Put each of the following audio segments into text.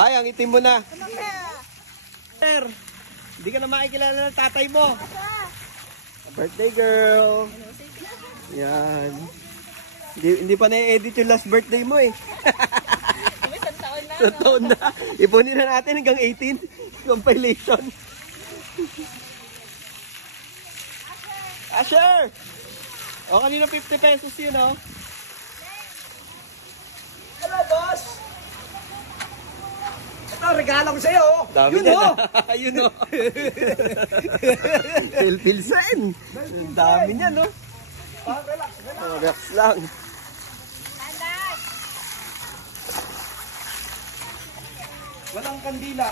Ay, ang itim mo na. Sir, hindi ka na makikilala ng tatay mo. Birthday girl. Yan. Hindi pa na-edit yung last birthday mo eh. Isang taon na. Isang taon na. Ipunin na natin hanggang 18. Compilation. Asher! O, kanina 50 pesos yun, o. Hello, boss! Ito, regalo ko sa'yo. Dami yun, na o! Yun, o. Pilpilsen. Ang dami niya, no? Relax, relax. Relax lang. Walang kandila.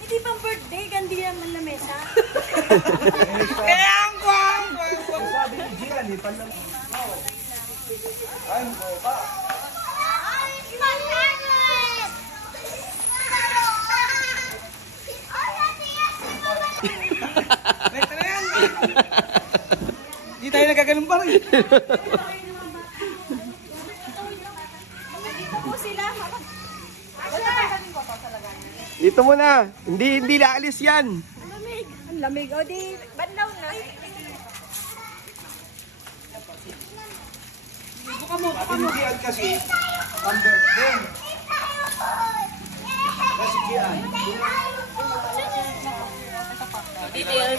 Hindi pang birthday, gandi naman na mesa. Kaya ang kwang! Sabi ni Gian, eh, palang... Ay, mo ba? Ito na yan! Hindi tayo nagkaganon pa rin. Dito po sila. Dito mo na. Hindi laalis yan. Ang lamig. Ang lamig. O di, banlaw na. Buka mo. Gian kasi, ang birthday. Kasi Gian. Details.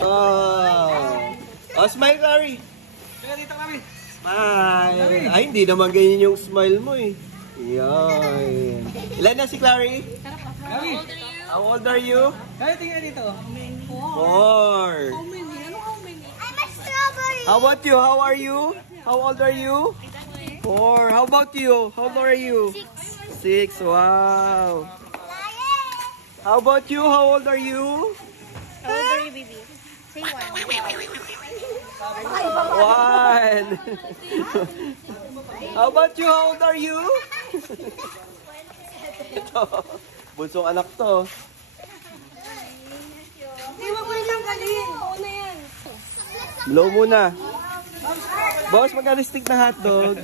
Oh, smile, Clary. Kaya dito kami. Smile. Ay, hindi naman ganyan yung smile mo eh. Yan. Ilan na si Clary? Kami. How old are you? Kaya tingnan dito. 4. How about you? How are you? How old are you? 4. How about you? How old are you? 6. Wow. How about you? How old are you? How old are you, baby? Say 1. 1. How about you? How old are you? Ito. Bunsong anak to. Hindi, wag mo lang galin. Oo na yan. Blow muna. Boss, magkano stick na hotdog?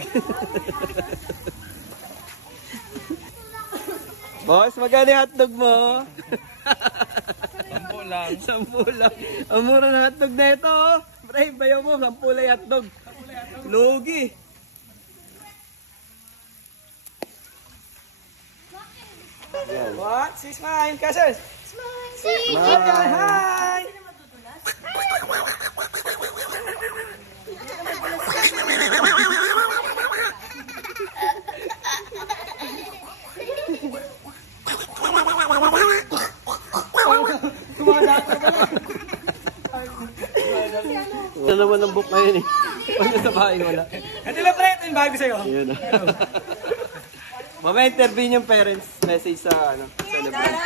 Boss, magkano yung hotdog mo? 10 lang. 10 lang. Ang mura ng hotdog na ito. Pre, bayaw mo, 10 lang yung hotdog. Lugi. What? Si Smile. Kasers. Smile. Hi! Wala naman ang book ngayon eh. Pag sa bahay, wala. Ito lang pre, ito yung bago sa'yo. Ayun na. Mamaya intervene yung parents. Message sa ano, celebrant.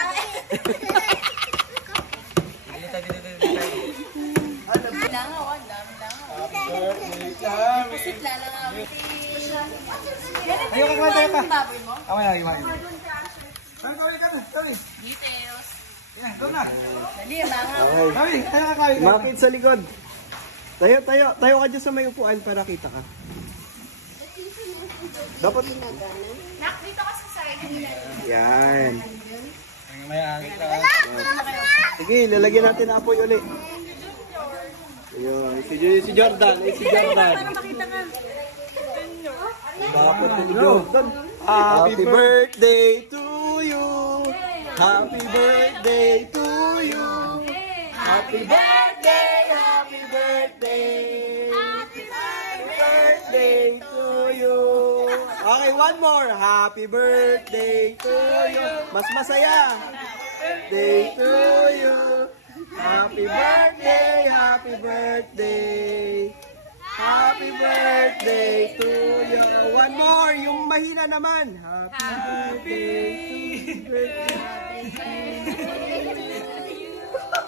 Ayaw ka tayo pa. Kamay lagi, kamay. Kami. Details. Yan, go na. Dali, mga. Kami, tayo ka kami. Mga kids sa likod. Tayo ka dyan sa may upuan para kita ka. Dapat. Nak, dito kasi sa akin. Yan. May angit ka. Sige, lalagyan natin na apoy ulit. Ayun, si Jordan. Si Jordan. Para makita ka. Dapat si Jordan. Happy birthday to you. Happy birthday to you. Happy birthday, happy birthday. Happy birthday to you. Okay, one more. Happy birthday to you. Mas masaya. Birthday to you. Happy birthday, happy birthday. Happy birthday to you. One more, yung mahina naman. Happy birthday.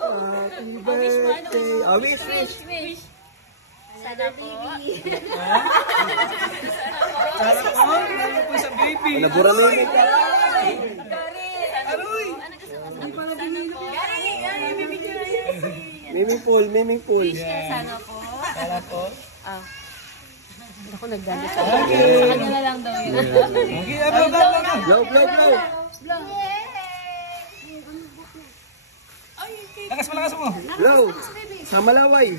Happy birthday. Oh, wish. Sana po. Sana po sa baby. Nabura na yun. Aroy! Miming pool. Sana po. Sana po. Ako nagdadasal. Sa kanya na lang daw yun. Okay, blow. Blow. Lakas mo. Blow. Sa malaway.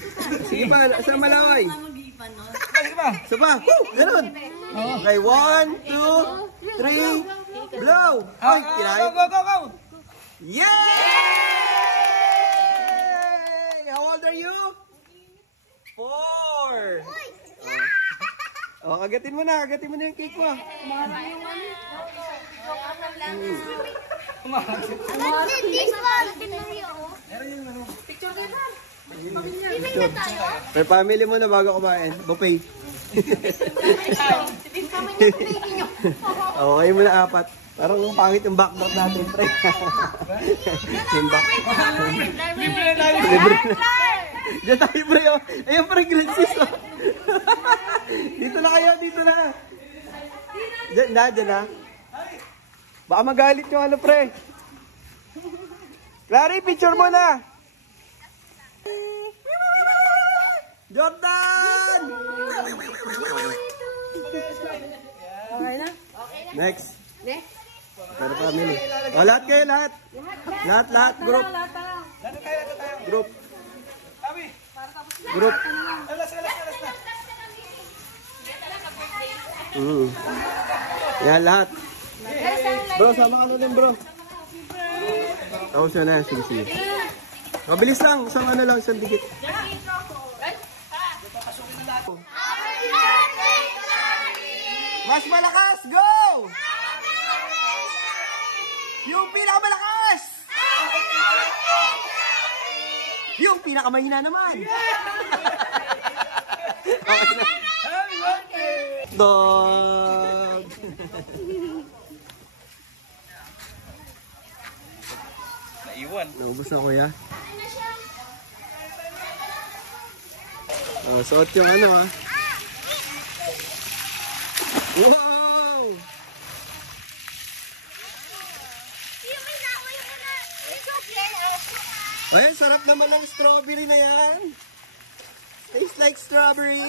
Sige pa, sa malaway. Sige pa. Isa pa. Ganun. Okay, 1, 2, 3. Blow. Ay, kinain. Go. Yay! How old are you? 4. Oh, agatin mo na yung cake mo. Per family mo na bago kumain. Buffet. Okay mo na 4. Parang pangit yung backdrop natin, pre. Yung backdrop. Libre na. Diyan tayo, pre. Oh. Ayan, pre, grade 6. Oh. Dito na kayo, dito na. Diyan na. Baka magalit yung ano, pre. Clary, picture mo na. Jordan! Okay na? Next. Pero family. O, lahat kayo, lahat. Lahat. Group. Group. Group. Alas na. Yan, lahat. Bro, sama ka na din, bro. Tapos na. Sige. Mabilis lang. Isang ano lang, isang dikit. Mas malakas! Go! Yung pinakamalakas! Yung pinakamahina naman! Okay na. Dog! Naiwan. Naubos na, kuya. Suot yung ano, ha? Wow! Ayan, sarap naman ng strawberry na yan. Tastes like strawberry.